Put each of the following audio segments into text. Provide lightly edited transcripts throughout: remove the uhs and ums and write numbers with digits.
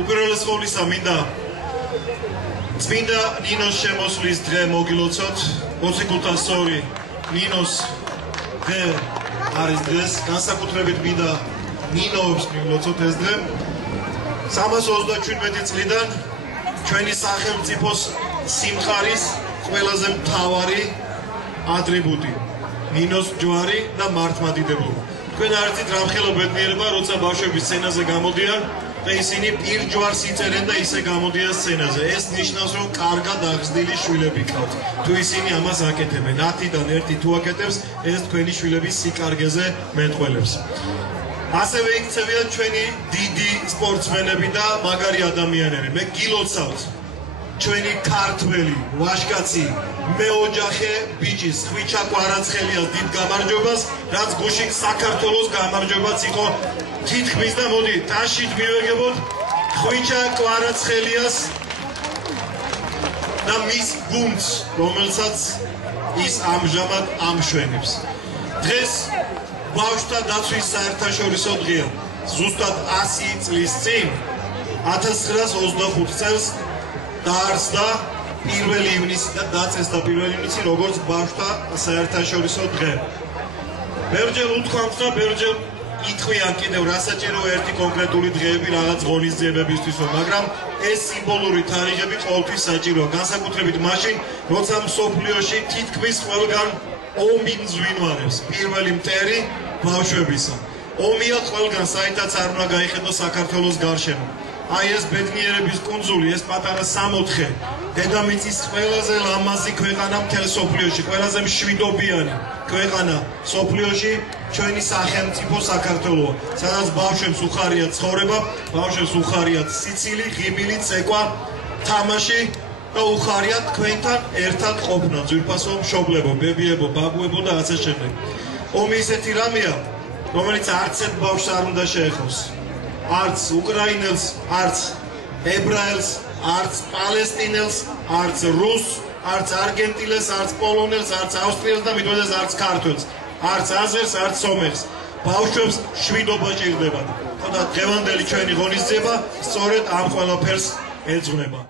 უპირველეს ყოვლისა მინდა წმინდა ნინოს შემოსვლის დღე მოგილოცოთ. მოციქულთა სწორი ნინოს დღე არის დღეს, განსაკუთრებით მინდა ნინოებს მივლოცოთ ეს დღე. 327 წლიდან ჩვენი სახელმწიფოს სიმხარის ყველაზე მთავარი ატრიბუტი ნინოს ჯვარი და მართლმადიდებლობა. თქვენ არ იცით რამხელა ბედნიერება, როცა ბავშვები სცენაზე გამოდიან და ისინი პირ ჯვარს იწერენ და ისე გამოდიან სცენაზე. ეს ნიშნავს, რომ კარგად აღზრდილი შვილები გყავთ. თუ ისინი ამას აკეთებენ, 10-დან 1 თუ აკეთებს, ეს თქვენი შვილების სიკარგეზე მეტყველებს. ასევე იქცევიან ჩვენი დიდი სპორტსმენები და მაგარი ადამიანები. მე გილოცავთ ჩვენი ქართველი ვაჟკაცი მეოჯახე ბიჭის ხვიჩა კვარაცხელიას დიდ გამარჯვებას, რაც გუშინ საქართველოს გამარჯვებაც იყო თითქმის და მოდი ტანშით მივეგებოთ ხვიჩა კვარაცხელიას და მის გუნდს, რომელსაც ის ამჟამად ამშვენებს. დღეს ბავშვთა დაცვის საერთაშორისო დღეა. ზუსტად 100 წლის წინ 1925 წელს დაარსდა 1 ივნისი და დაწესდა 1 ივნისი როგორც ბავშვთა საერთაშორისო დღე. ბევრჯერ უთქვამთ და ბევრჯერ იტყვიან კიდევ რასაჭირო ერთი კონკრეტული დღეები რაღაც ღონისძიებებისთვისო, მაგრამ ეს სიმბოლური თარიღები ყოველთვის საჭიროა, განსაკუთრებით მაშინ, როცა მსოფლიოში თითქმის ყველგან ომი მძვინვარებს, პირველი მტერი ბავშვებისა. ომია ყველგან, საერთოდ არ უნდა გაიხედოს საქართველოს გარშემო. აი ეს ბედნიერების კუნძული, ეს პატარა 64 დედამიწის ყველაზე ლამაზი ქვეყანა მთელ სოფლიოში, ყველაზე მშვიდობიანი ქვეყანა სოფლიოში ჩვენი სახელმწიფო საქართველოა, სადაც ბავშვებს უხარიათ ცხოვრება, ბავშვებს უხარიათ სიცილი, ღიმილი, ცეკვა, თამაში და უხარიათ თქვენთან ერთად ყოფნა, ძვირფასო მშობლებო, ბებიებო, ბაბუებო და ასე შემდეგ. ომი ისეთი რამეა, რომელიც არც ერთ ბავშვს არ უნდა შეეხოს. არც უკრაინელს, არც ებრაელს, არც პალესტინელს, არც რუსს, არც არგენტინელს, არც პოლონელს, არც ავსტრიელს და მithumedes არც ქართველს, არც აზერს, არც სომეხს. ბავშვებს შვიდობა ჭირდებათ. და დღევანდელი ჩვენი ღონისძიება სწორედ ამ ყველაფერს ეძღვნება.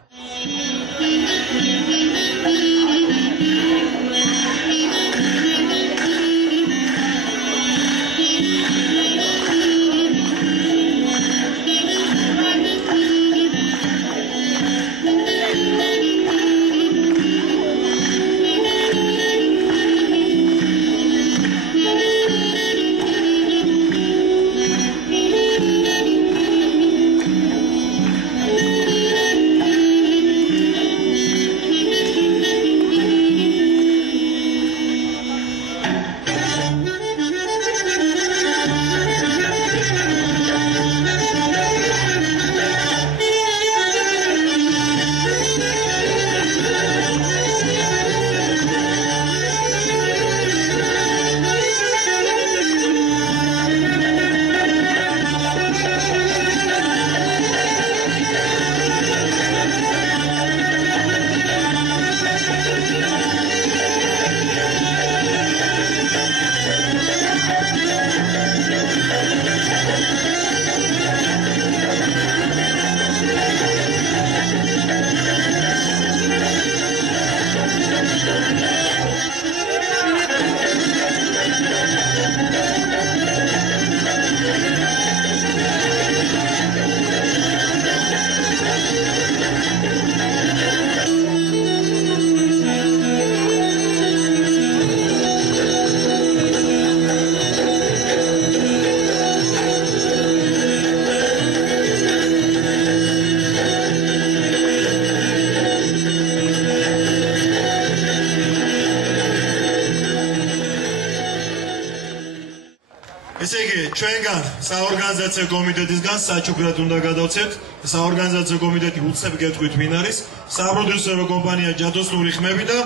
ჩვენგან საორგანიზაციო კომიტეტისგან საჩუქრად უნდა გადავცეთ. საორგანიზაციო კომიტეტი უცებ გეტყვით ვინ არის. საპროდიუსერო კომპანია ჯადოსნური ხმები და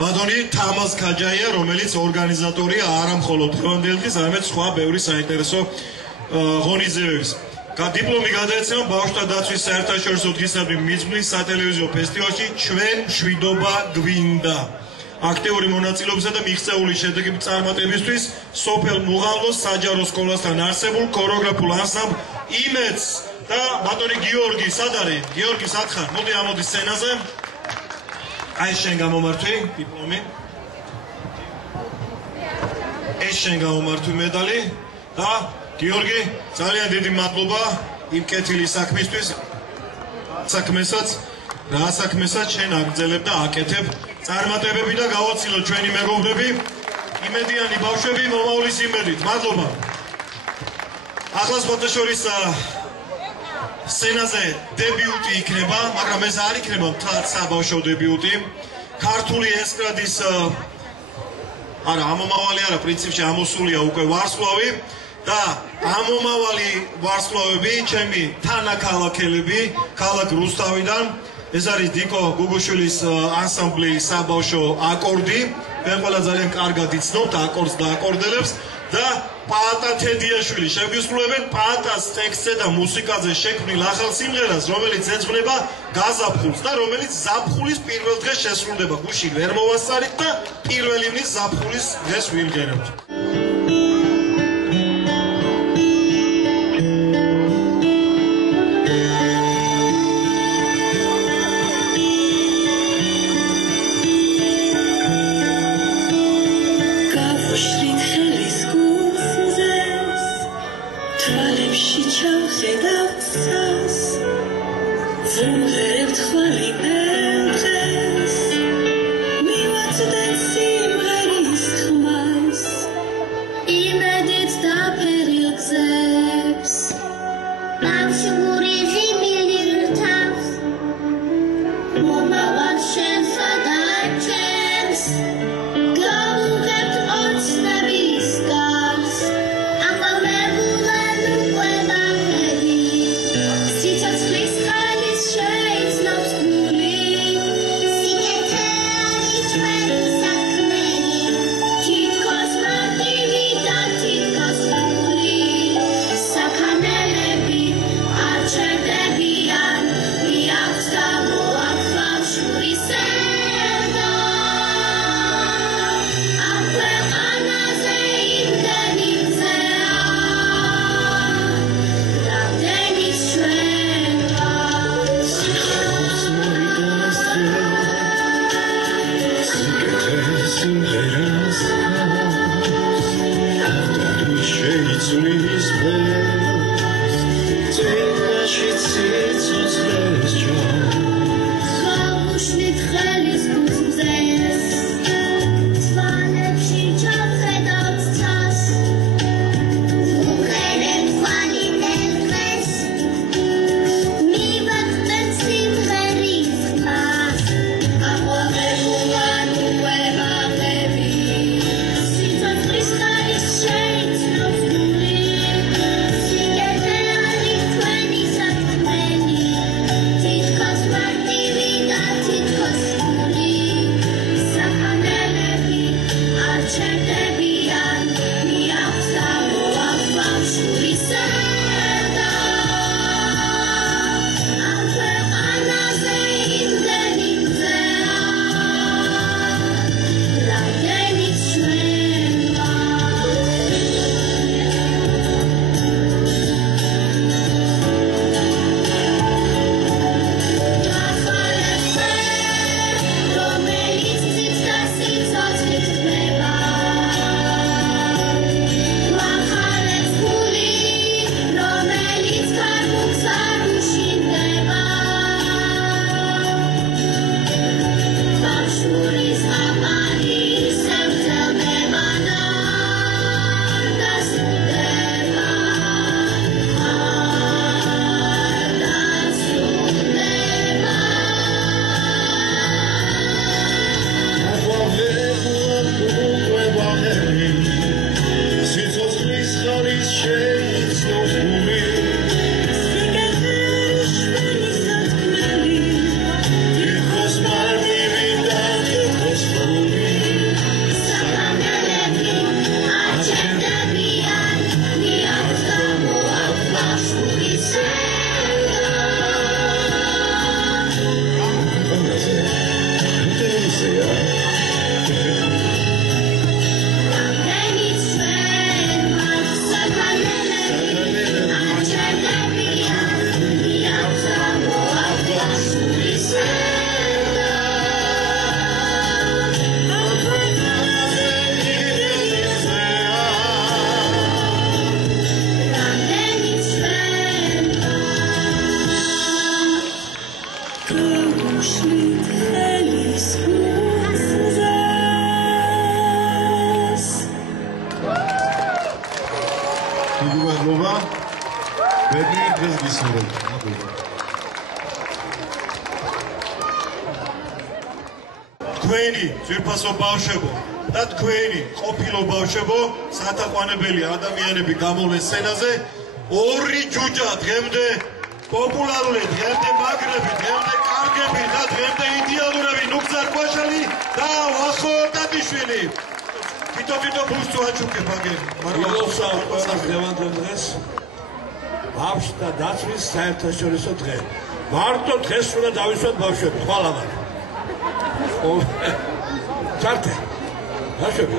ბატონი თამაზ ქაჯაია, რომელიც ორგანიზატორია არა მხოლოდ დღევანდელთვის, არამედ სხვა ბევრი საინტერესო ღონისძიებების. დიპლომი გადაეცემა ბავშვთა დაცვის საერთაშორისო დღისადმი მიზნის სატელევიზიო ფესტივალში ჩვენ მშვიდობა გვინდა. აქტიური მონაწილეობისა და მიღწეული შედეგების წარმატებისთვის სოფელ მუღალოს საჯარო სკოლასთან არსებულ ქორეოგრაფულ ანსამბლ იმედს და ბატონი გიორგი სად არის? გიორგი სად ხარ? მოდი ამოდი სცენაზე. აი შენ გამომართვი დიპლომი. ეს შენ გამომართვი медали და გიორგი ძალიან დიდი მადლობა იმ კეთილი საქმისთვის. საქმესაც რა საქმესაც შენ აგრძელებ და აკეთებ. წარმატებები და გავაცილო ჩვენი მეგობრები. იმედიანი ბავშვები მომავლის იმედით. მადლობა. ახლა ფოტოშორის სცენაზე დებიუტი იქნება, მაგრამ ეს არ იქნება მთლად საბავშვო დებიუტი. ქართული ესტრადის არა, ამომავალი არა, პრინციპში ამოსულია უკვე ვარსკვლავი და ამომავალი ვარსკვლავები ჩემი თანაქალაქელები ქალაქ რუსთავიდან. ეს არის დიკო გუგუშვილის ანსამბლი საბავშვო აკორდი. მე ყველა ძალიან კარგად იცნობთ აკორდს და აკორდელებს და პაატა თედიაშვილი შევგისრულებენ პაატას ტექსტზე და მუსიკაზე შექმნილ ახალ სიმღერას, რომელიც ეძღვნება გაზაფხულს და რომელიც ზაფხულის პირველ დღეს შესრულდება. გუშინ ვერ მოვასწარით და პირველ ივნის ზაფხულის დღეს ვიმღერებთ. Simღერის ხმას მადლობა. ბედნიერ დღეს გისურვებ. თქვენი ძვირფასო ბავშვებო და თქვენი ყოფილო ბავშვებო, სათაყვანებელი ადამიანები გამოვლენ სცენაზე. ორი ჯუჯა დღემდე პოპულარული, დღემდე მაგრები, დღემდე კარგები და დღემდე იდეალურები ნუგზარ კვაშალი და ვახო ტატიშვილი. თვითონ ბუშტო აჩუქებ აგერ. მოგესალმებით ყველას დღევანდელ დღეს. ბავშვთა დაცვის საერთაშორისო დღე. მარტო დღეს უნდა დავისვათ ბავშვები, ხვალავარ. ჩარტე. ბავშვები.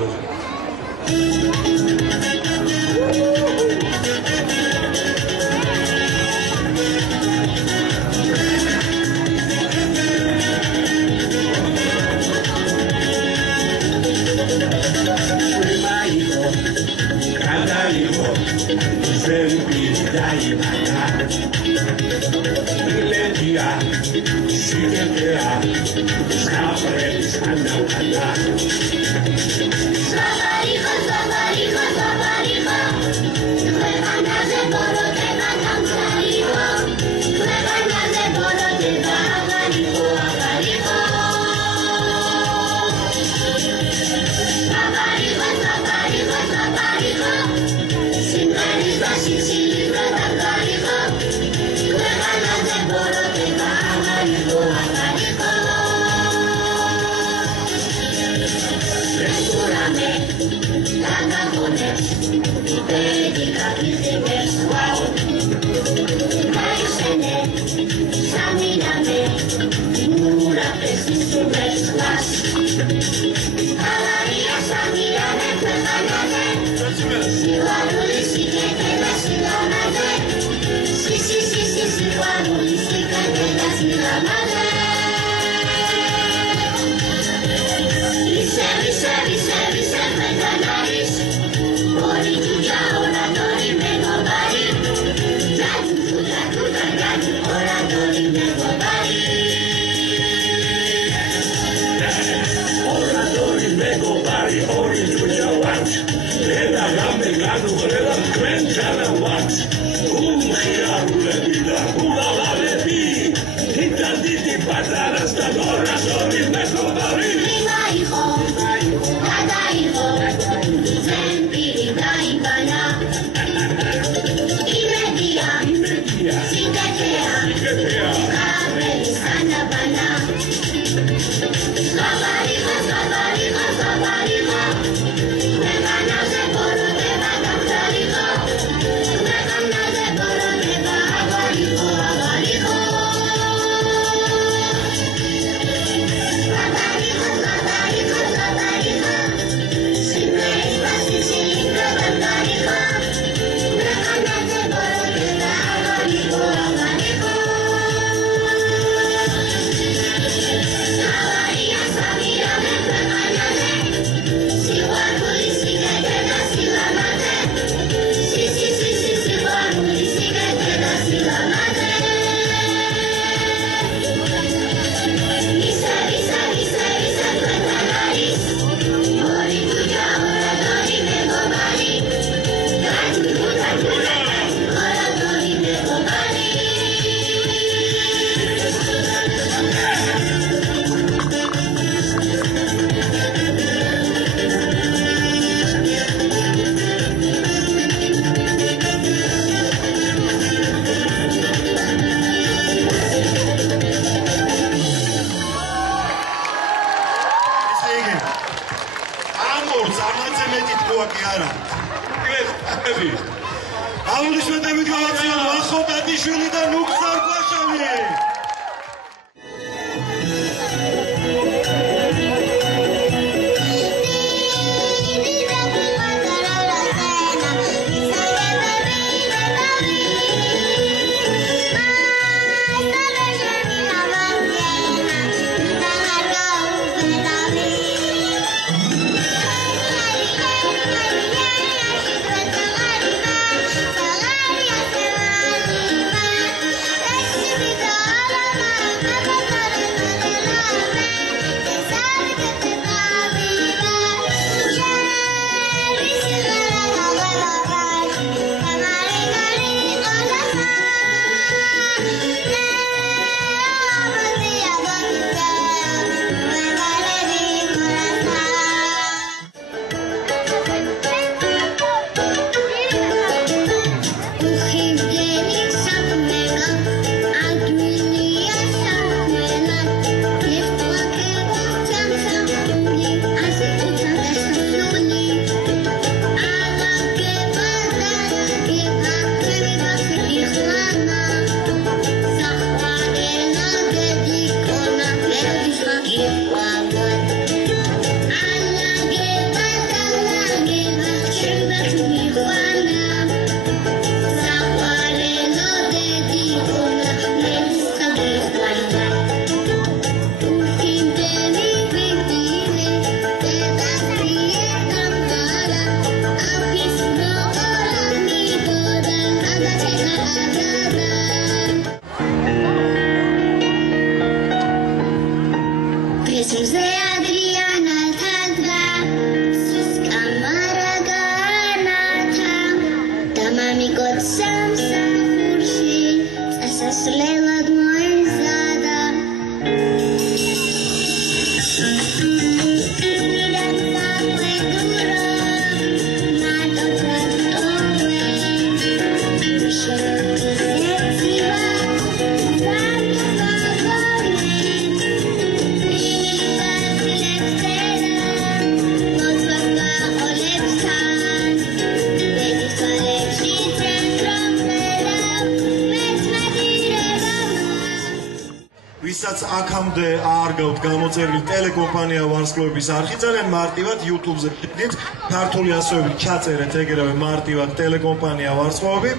ვისაც აქამდე არ გაქვთ გამოწერილი ტელეკომპანია ვარსკვლავების არხი, ძალიან მარტივად YouTube-ზე ვიდით, ქართული ასოებით ჩაწერეთ ეგრევე მარტივად ტელეკომპანია ვარსკვლავები,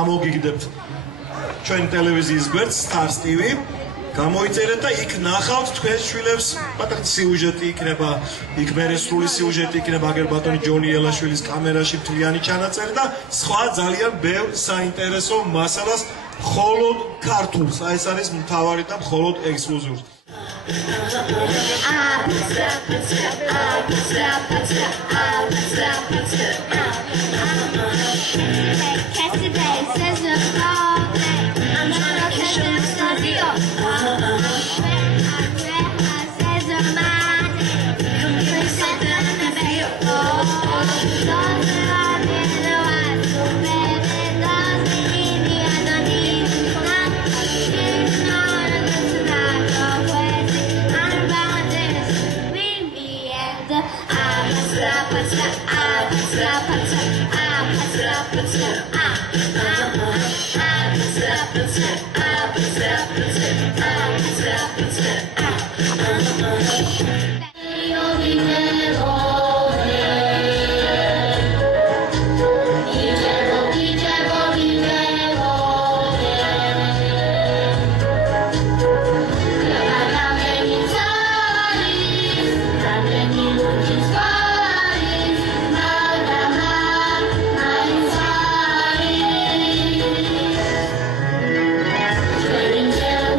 ამოგიგდებთ ჩვენ ტელევიზიის გვერდს Stars TV, გამოიწერეთ და იქ ნახავთ თქვენ შვილებს პატარა სიუჟეტი იქნება, იქ მერესრული სიუჟეტი იქნება აგერბატონი ჯონი ელაშვილის კამერაში მთლიანი ჩანაწერი და სხვა ძალიან ბევრ საინტერესო მასალას მხოლოდ ქართულს, ეს არის მთავარი და მხოლოდ ექსკლუზიური.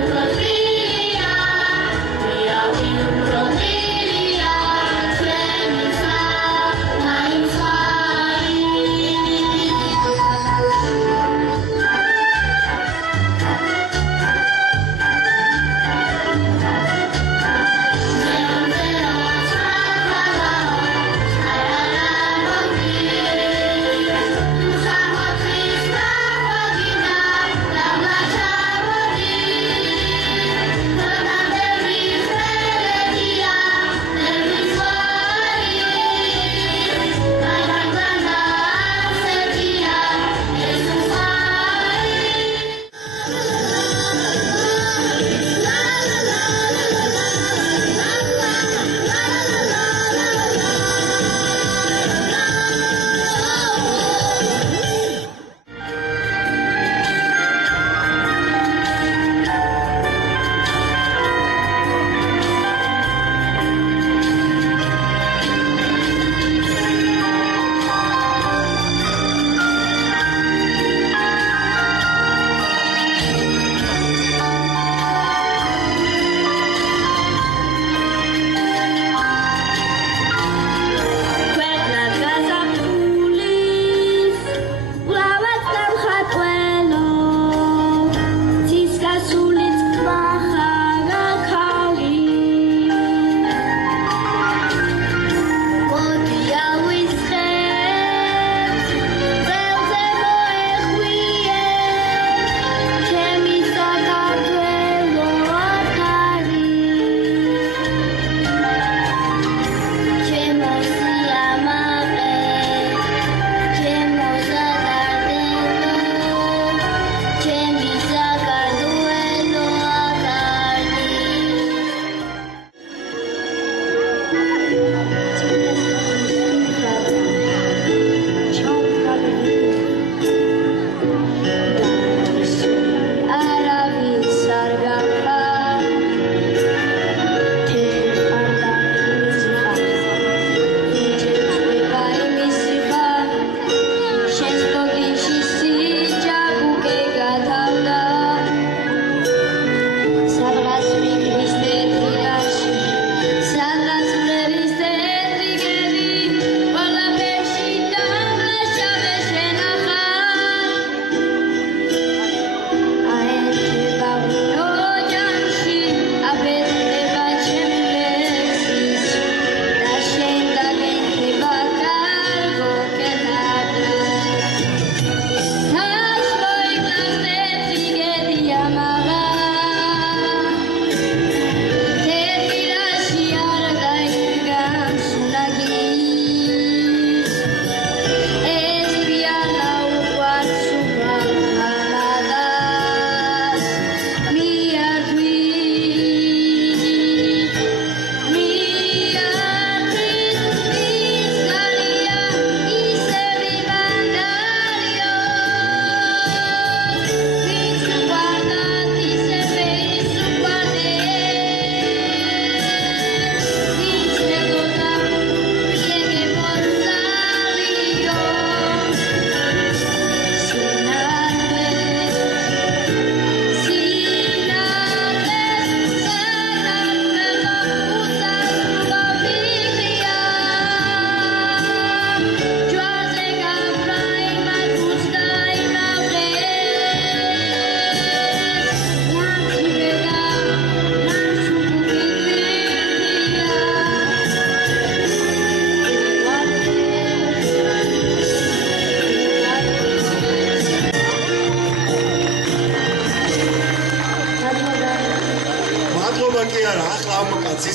We're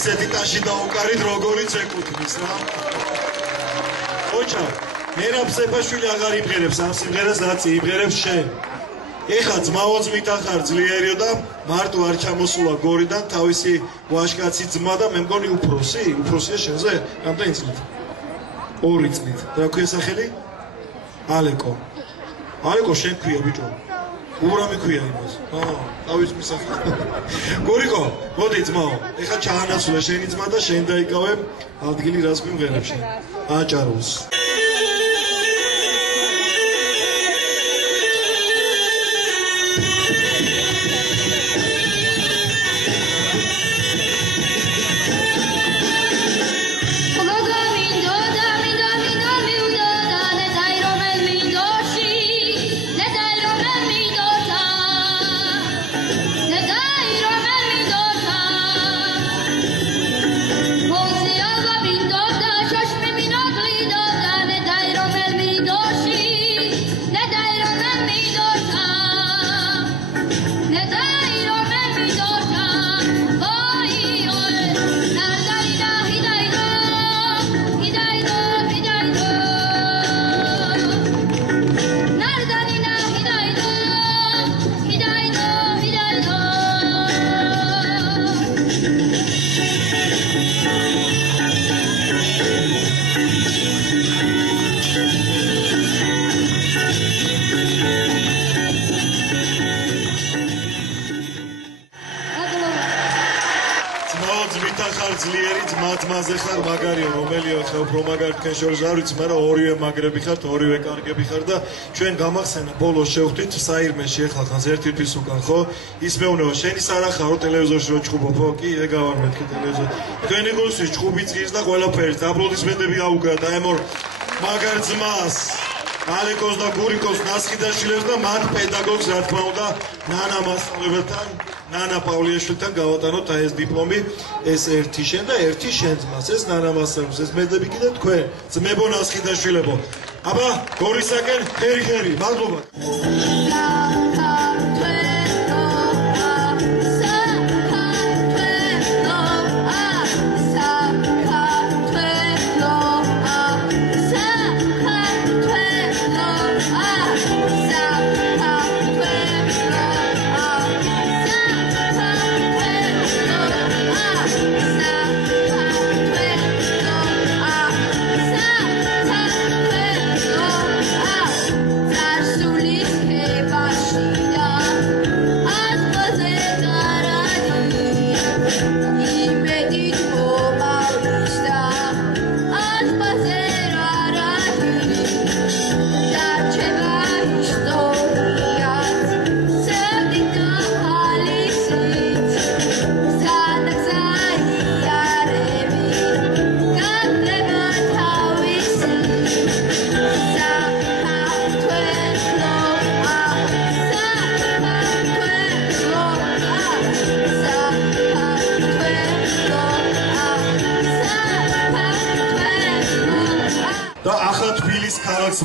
ისეთი ტაში დაუკარით, როგორიც ეკუთვნის რა. ოჩა, მერაბ სეფაშვილი აღარ იმღერებს ამ სიმღერას, რაც იმღერებს შენ. ეხლა ძმაოძმით ახარ ძლიერიო და მარტო არ ჩამოსულა გორიდან თავისი ვაჟკაცი ძმა და მე მგონი უფროსია შენზე? რამდენი წლით? 2 წლით. რა ქვია სახელი? ალეკო. ალეკო შენ ქვია ბიჭო. ურა მიქვია იმას. თავის მისახი. გორიკო, მოდი ძმაო. ეხლა ჩაანაცვლა შენი ძმა და შენ დაიკავე ადგილი რას მიმღერებ შენ. აჭარულს. ძლიერი ძმა-ძმაზე ხარ მაგარიო რომელია ხა უფრო მაგარი თქვენ შორის არ ვიცი მაგრამ ორივე მაგრები ხართ ორივე კარგები ხარ და ჩვენ გამახსენა ბოლოს შევხვდით საირმეში ეხლა ხანს ერთი თვის უკან ხო ის მეუბნება შენის არა ხარო ტელევიზორში რო ჩხუბობო კი ეგ ავარ მეთქი ტელევიზორში თქვენი გულში ჩხუბი წირს და ყველაფერი აპლოდისმენტები აუგრა და ემორ მაგარ ძმას ალეკოს და გურიკოს ნასხიდაშვილებს და მათ პედაგოგს რა თქმა უნდა ნანა მასწავლებელთან ნანა პავლიშვილთან გავატანოთ აი ეს დიპლომი ეს ერთი შენ და ერთი შენ ძმას ეს ნანა მასწავლებს ეს მედები კიდე თქვენ ძმებო ნასხიდაშვილებო აბა გორისაკენ ხერი მადლობა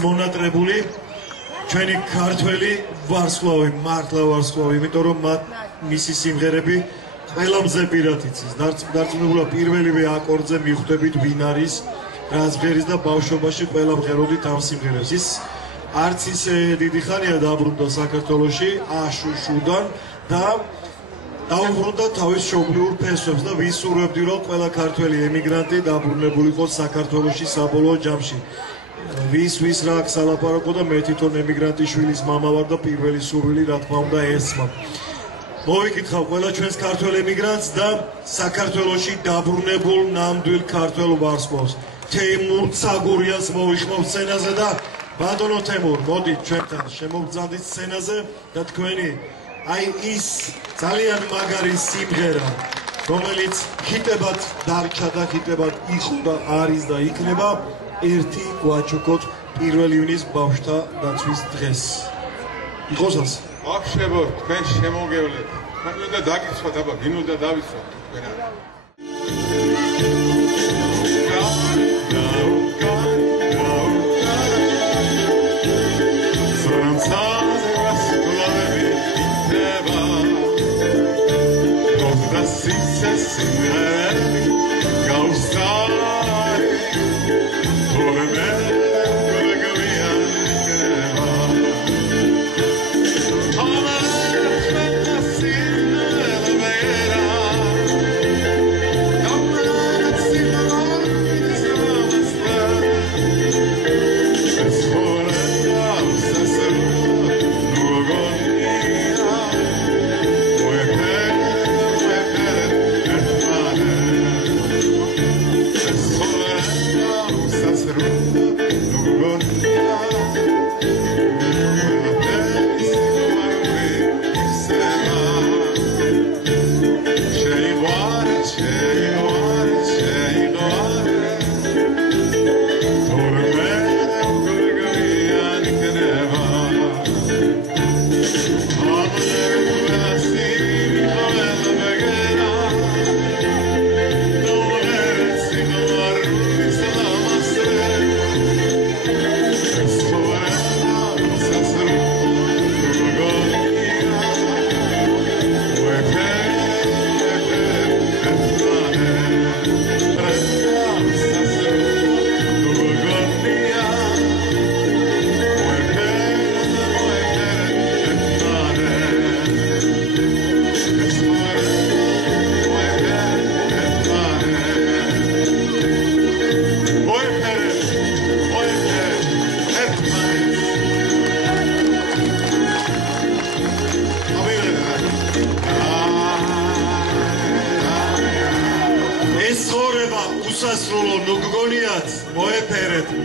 მონატრებული ჩვენი ქართველი ვარსკვლავი მართლა ვარსკვლავი იმიტომ რომ მისი სიმღერები ყველა მზე პირად იცის დარწმუნებულა პირველივე აკორდზე მიხვდებით ვინ არის რას ღერის და ბავშვობაში ყველა მღეროდით ამ სიმღერებს ის არც ისე დიდი ხანია დაბრუნდა საქართველოში აშუშუდან და დაუბრუნდა თავის მშობლიურ ფესვებს და ვისურვებდი რომ ყველა ქართველი ემიგრანტი დაბრუნებულიყო საქართველოში საბოლოო ჯამში ვის რა გსალაპარაკო და მე თვითონ ემიგრანტის შვილის მამა ვარ და პირველი სურვილი რა თქმა უნდა ესმა მოვიკითხავ ყველა ჩვენს ქართველ ემიგრანტს და საქართველოში დაბრუნებულ ნამდვილ ქართველ ვარსკვლავს თემურ ცაგურიას მოვიხმობ სცენაზე და ბატონო თემურ მოდი ჩვენთან შემოგძანდით სცენაზე და თქვენი აი ის ძალიან მაგარი სიმღერა რომელიც ჰიტებად დარჩა და ჰიტებად იყო და არის და იქნება ერთი გვაჩუქოთ 1 ივნის ბავშვთა დაცვის დღეს. იყოს ასე? აღშებო, თქვენ შემოგევლეთ. თქვენ უნდა დაგიცვათ, აბა, ვინ უნდა დავიცვათ თქვენ არა. Sing,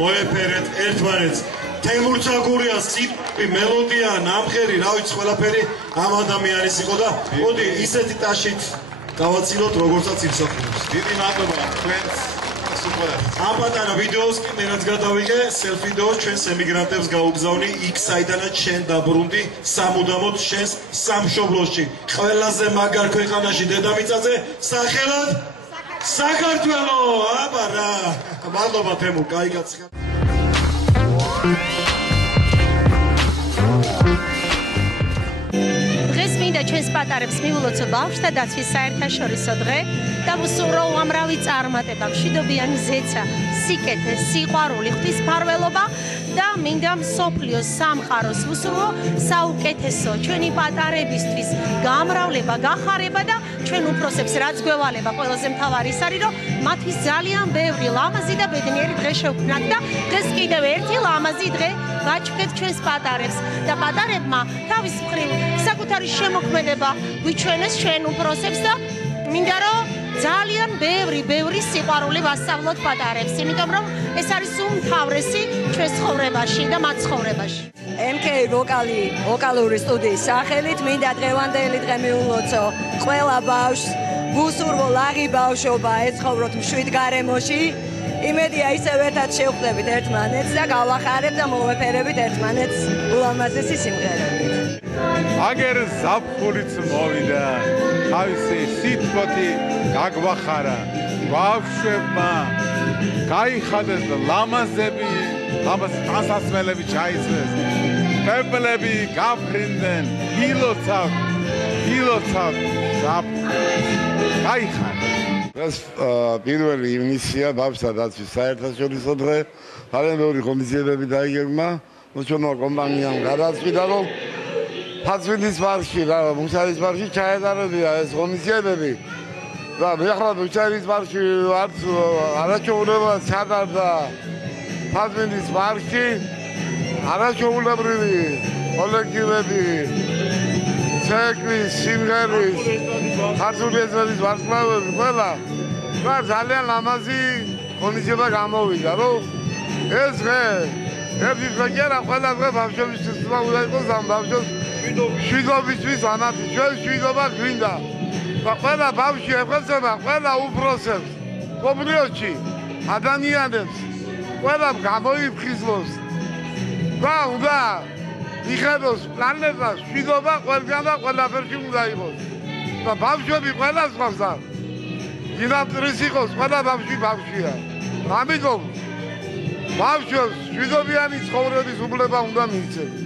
მოეფერეთ ერთმანეთს. თემურ ცაგურია სიტყვი, მელოდია, ნამღერი, რა ვიცი, ყველაფერი ამ ადამიანის იყო და მოდი ისეთი ტაშით გავაცილოთ, როგორცაც იმსახურებს. დიდი მადლობა თქვენს სუპერად. ამ პატარა ვიდეოს კი მე რაც გადავიღე, სელფი ვიდეოს ჩვენს ემიგრანტებს გაუგზავნი იქ, საიდანაც შენ დაბრუნდი, სამუდამოდ შენს სამშობლოში. ყველაზე მაგარ ქვეყანაში დედამიწაზე, სახელად საქართველო! აბა რა! მადლობა თემურ, კაი კაცი ხარ. დღეს მინდა ჩვენს პატარებს მიულოცო ბავშვთა დაცვის საერთაშორისო დღე და ვუსურვო უამრავი წარმატება, მშვიდობიანი ზეცა, სიკეთე, სიყვარული, ღვთისმფარველობა და მინდა მსოფლიოს სამყაროს ვუსურვო საუკეთესო ჩვენი პატარებისთვის გამრავლება, გახარება და ჩვენ უფროსებს რაც გვევალება ყველაზე მთავარი ის არის, რომ მათთვის ძალიან ბევრი ლამაზი და ბედნიერი დღე შევქმნათ და დღეს კიდევ ერთი ლამაზი დღე ვაჩვენებთ ჩვენს პატარებს და პატარებმა თავის მხრივ საკუთარი შემოქმედება გვიჩვენეს ჩვენ უფროსებს და მინდა რომ ძალიან ბევრი სიყვარული ვასწავლოთ პატარებს, იმიტომ რომ ეს არის უმთავრესი ჩვენს ცხოვრებაში და მათ ცხოვრებაში. MK ვოკალური სტუდიის სახელით მინდა დღევანდელი დღე მიულოცო ყველა ბავშვს, ვუსურვო ლაღი ბავშვობა, ეცხოვროთ მშვიდ გარემოში. იმედია ისევ ერთად შევხვდებით ერთმანეთს და გავახარებთ და მოვეფერებით ერთმანეთს ულამაზესი სიმღერებით. აგერ ზაფხულიც მოვიდა, თავისი სიტყვოთი გაგვახარა, ბავშვებმა გაიხადეს ლამაზები, ლამაზ ტანსაცმელები ჩაისვეს, პეპლები გაფრინდნენ, ილოცავ, გაიხარა. ეს პირველი ივნისია ბავშვთა დაცვის საერთაშორისო დღე. ძალიან ბევრი ღონისძიებები დაიგეგმა. ჩვენმა კომპანიამ გადაწყვიტა, რომ ფაცვინის პარკში და მუშაის პარკში ჩაეტარებია ეს ღონისძიებები. და მე ახლა მუშაის პარკში არც არაჩვეულებრივ ჩატარდა ფაცვინის პარკში არაჩვეულებრივი კოლექტივები, ცეკვის, სიმღერის, ქართული ეზრების ვარსკვლავები ყველა და ძალიან ლამაზი ღონისძიება გამოვიდა, რომ ეს დღე ერთი დღე კი არა, ყველა დღე ბავშვებისთვის უნდა იყოს ამ ბავშვებს მშვიდობისთვის ამათი, ჩვენ მშვიდობა გვინდა და ყველა ბავშვი ეხება ყველა უფროსებს მსოფლიოში ადამიანებს ყველა გამოიფხიზლოს და უნდა მიხედოს პლანეტას მშვიდობა ყველგან და ყველაფერში უნდა იყოს და ბავშვები ყველას ყავს და დინამტრის იყოს ყველა ბავშვია. ამიტომ ბავშვებს მშვიდობიანი ცხოვრების უფლება უნდა მიიცემთ.